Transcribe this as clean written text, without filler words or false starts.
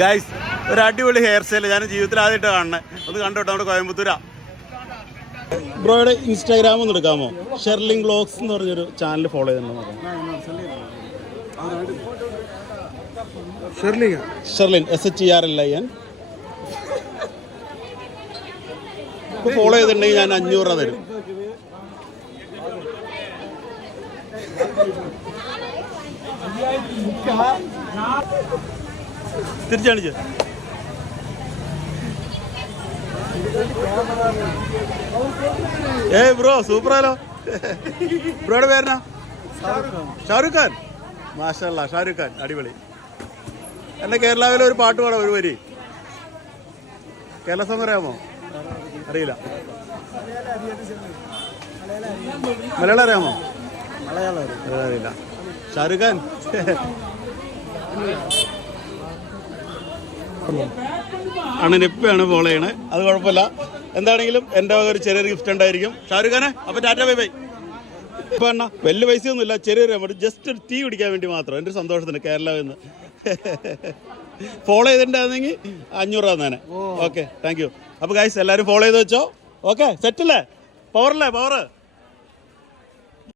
Guys ഒരു അടിപൊളി hair style ഞാൻ ജീവിതത്തിൽ ആദ്യമായിട്ട് കാണണേ. ഒന്ന് കണ്ടോട്ടോ, നമ്മുടെ കോയമ്പത്തൂരാ. ബ്രോയുടെ ഇൻസ്റ്റാഗ്രാം ഒന്ന് എടുക്കാമോ? ഷെർലിൻ വ്ലോഗ്സ് എന്ന് പറഞ്ഞൊരു ചാനൽ ഫോളോ ചെയ്തിട്ടുണ്ടോ? ഷെർലിൻ SHERLIN ഫോളോ ചെയ്തിട്ടുണ്ടെങ്കിൽ ഞാൻ 500 രൂപ തരും. തിരിച്ചാണിച്ച് ബ്രോ സൂപ്പറാലോ. ബ്രോയുടെ പേരെന്നാ? ഷാരൂഖ് ഖാൻ. മാഷാല്ലാ, ഷാരൂഖ് ഖാൻ അടിപൊളി. എൻ്റെ കേരളാവിലെ ഒരു പാട്ട് പാടാം, ഒരു വരി. കേരള സോങ് അറിയാമോ? അറിയില്ല. മലയാളം അറിയാമോ? അറിയില്ല. ഷാരൂഖ് ഖാൻ അണ്ണനിപ്പാണ് ഫോളോ ചെയ്യണേ. അത് കുഴപ്പമില്ല. എന്താണെങ്കിലും എൻ്റെ ഒരു ചെറിയൊരു ഗിഫ്റ്റ് ഉണ്ടായിരിക്കും. ഷാരൂഖ് ഖാനെ അപ്പം ടാറ്റ ബൈ ബൈ. ഇപ്പം അണ്ണ വലിയ പൈസയൊന്നുമില്ല, ചെറിയൊരു എമൗണ്ട്, ജസ്റ്റ് ഒരു ടീ കുടിക്കാൻ വേണ്ടി മാത്രം. എൻ്റെ ഒരു സന്തോഷത്തിന് കേരളയിൽ നിന്ന് ഫോളോ ചെയ്തിട്ടുണ്ടായിരുന്നെങ്കിൽ 500 രൂപ തന്നെ. Okay, thank you. അപ്പോൾ ഗൈസ് എല്ലാവരും ഫോളോ ചെയ്ത് വെച്ചോ. ഓക്കെ, സെറ്റല്ലേ? പവറല്ലേ? പവർ.